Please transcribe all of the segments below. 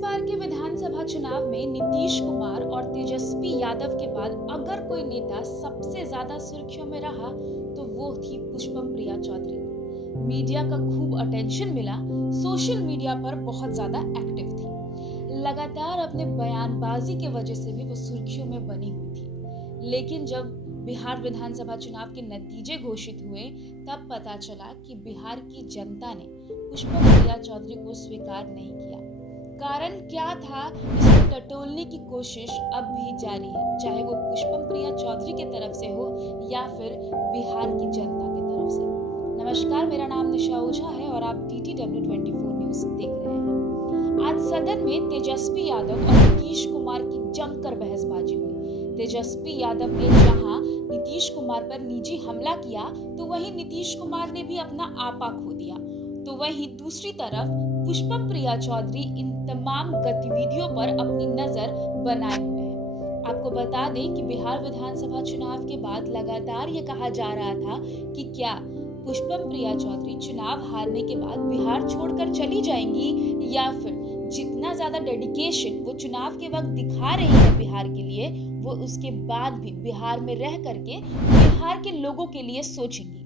बार के विधानसभा चुनाव में नीतीश कुमार और तेजस्वी यादव के बाद अगर कोई नेता सबसे ज्यादा सुर्खियों में रहा तो वो थी पुष्पम प्रिया चौधरी। मीडिया का खूब अटेंशन मिला, सोशल मीडिया पर बहुत ज्यादा एक्टिव थी, लगातार अपने बयानबाजी की वजह से भी वो सुर्खियों में बनी हुई थी। लेकिन जब बिहार विधानसभा चुनाव के नतीजे घोषित हुए तब पता चला कि बिहार की जनता ने पुष्पम प्रिया चौधरी को स्वीकार नहीं किया। कारण क्या था, इसको टटोलने की कोशिश अब भी जारी है, चाहे वो पुष्पम प्रिया चौधरी की तरफ से हो या फिर बिहार की जनता की तरफ से। नमस्कार, मेरा नाम निशा ओझा है और आप DTW 24 न्यूज देख रहे हैं। आज सदन में तेजस्वी यादव और नीतीश कुमार की जमकर बहसबाजी हुई। तेजस्वी यादव ने जहां नीतीश कुमार पर निजी हमला किया तो वहीं नीतीश कुमार ने भी अपना आपा खो दिया। तो वहीं दूसरी तरफ पुष्पम प्रिया चौधरी इन तमाम गतिविधियों पर अपनी नजर बनाए हुए हैं। आपको बता दें कि बिहार विधानसभा चुनाव के बाद लगातार ये कहा जा रहा था कि क्या पुष्पम प्रिया चौधरी चुनाव हारने के बाद बिहार छोड़कर चली जाएंगी या फिर जितना ज्यादा डेडिकेशन वो चुनाव के वक्त दिखा रही है बिहार के लिए, वो उसके बाद भी बिहार में रह करके बिहार के लोगों के लिए सोचेंगी।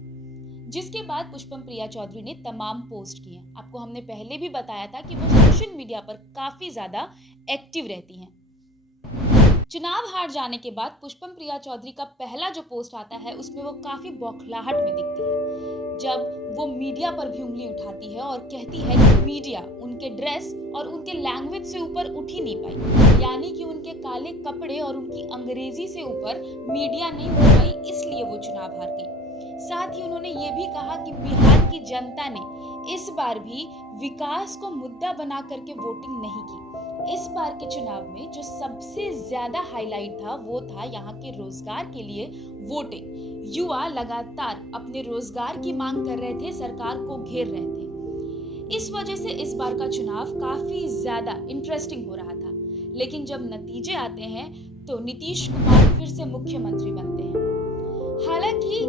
जिसके बाद पुष्पम प्रिया चौधरी ने तमाम पोस्ट किए। आपको हमने पहले भी बताया था कि वो सोशल मीडिया पर काफी ज्यादा एक्टिव रहती हैं। चुनाव हार जाने के बाद पुष्पम प्रिया चौधरी का पहला जो पोस्ट आता है उसमें वो काफी बौखलाहट में दिखती है, जब वो मीडिया पर भी उंगली उठाती है और कहती है कि मीडिया उनके ड्रेस और उनके लैंग्वेज से ऊपर उठ ही नहीं पाई, यानी कि उनके काले कपड़े और उनकी अंग्रेजी से ऊपर मीडिया नहीं उठ पाई, इसलिए वो चुनाव हार गई। साथ ही उन्होंने ये भी कहा कि बिहार की जनता ने इस बार भी विकास को मुद्दा बना करके वोटिंग नहीं की। इस बार के चुनाव में जो सबसे ज्यादा हाईलाइट था वो था यहाँ के रोजगार के लिए वोटिंग। युवा लगातार अपने रोजगार की मांग कर रहे थे, सरकार को घेर रहे थे। इस वजह से इस बार का चुनाव काफी ज्यादा इंटरेस्टिंग हो रहा था। लेकिन जब नतीजे आते हैं तो नीतीश कुमार फिर से मुख्यमंत्री बनते हैं। हालांकि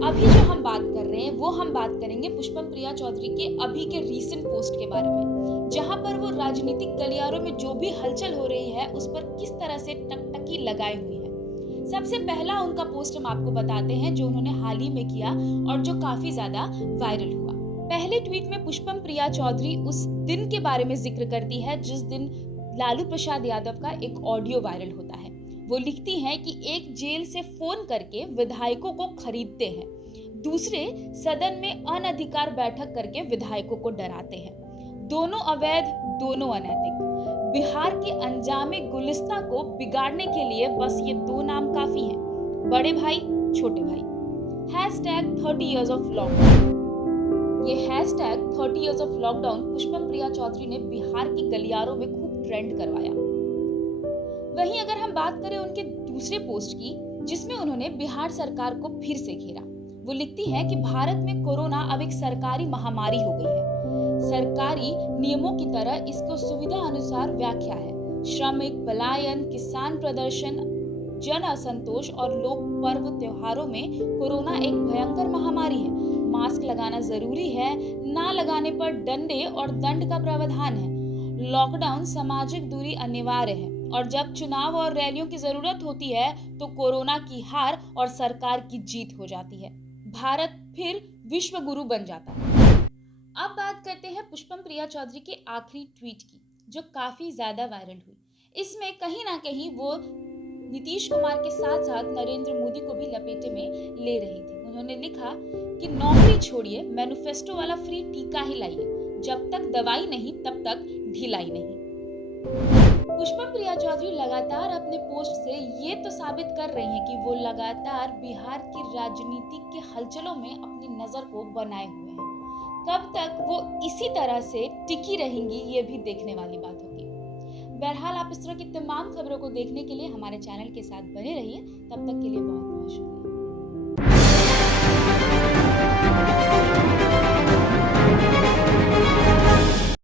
अभी जो हम बात कर रहे हैं वो हम बात करेंगे पुष्पम प्रिया चौधरी के अभी के रीसेंट पोस्ट के बारे में, जहां पर वो राजनीतिक गलियारों में जो भी हलचल हो रही है उस पर किस तरह से टकटकी लगाई हुई है। सबसे पहला उनका पोस्ट हम आपको बताते हैं जो उन्होंने हाल ही में किया और जो काफी ज्यादा वायरल हुआ। पहले ट्वीट में पुष्पम प्रिया चौधरी उस दिन के बारे में जिक्र करती है जिस दिन लालू प्रसाद यादव का एक ऑडियो वायरल होता है। वो लिखती हैं कि एक जेल से फोन करके विधायकों को खरीदते हैं, दूसरे सदन में अनधिकार बैठक करके विधायकों को डराते हैं। दोनों अवैध, दोनों अनैतिक। बिहार के अंजामे गुलिस्ता को बिगाड़ने के लिए बस ये दो नाम काफी हैं, बड़े भाई, छोटे भाई। #30 years of लॉकडाउन। ये #30 years of lockdown Pushpam Priya Chaudhary ने बिहार की गलियारों में खूब ट्रेंड करवाया। वहीं अगर हम बात करें उनके दूसरे पोस्ट की, जिसमें उन्होंने बिहार सरकार को फिर से घेरा, वो लिखती है कि भारत में कोरोना अब एक सरकारी महामारी हो गई है। सरकारी नियमों की तरह इसको सुविधा अनुसार व्याख्या है। श्रमिक पलायन, किसान प्रदर्शन, जन असंतोष और लोक पर्व त्योहारों में कोरोना एक भयंकर महामारी है। मास्क लगाना जरूरी है, ना लगाने पर डंडे और दंड का प्रावधान है। लॉकडाउन, सामाजिक दूरी अनिवार्य है और जब चुनाव और रैलियों की जरूरत होती है तो कोरोना की हार और सरकार की जीत हो जाती है। भारत फिर विश्व गुरु बन जाता है। अब बात करते हैं पुष्पम प्रिया चौधरी के आखिरी ट्वीट की, जो काफी ज्यादा वायरल हुई। इसमें कहीं ना कहीं वो नीतीश कुमार के साथ साथ नरेंद्र मोदी को भी लपेटे में ले रही थी। उन्होंने लिखा कि नौकरी छोड़िए, मैनिफेस्टो वाला फ्री टीका ही लाइए, जब तक दवाई नहीं तब तक ढिलाई नहीं। पुष्पम प्रिया चौधरी लगातार अपने पोस्ट से ये तो साबित कर रही हैं कि वो लगातार बिहार की राजनीति के हलचलों में अपनी नजर को बनाए हुए हैं। कब तक वो इसी तरह से टिकी रहेंगी ये भी देखने वाली बात होगी। बहरहाल आप इस तरह की तमाम खबरों को देखने के लिए हमारे चैनल के साथ बने रहिए। तब तक के लिए बहुत बहुत शुक्रिया।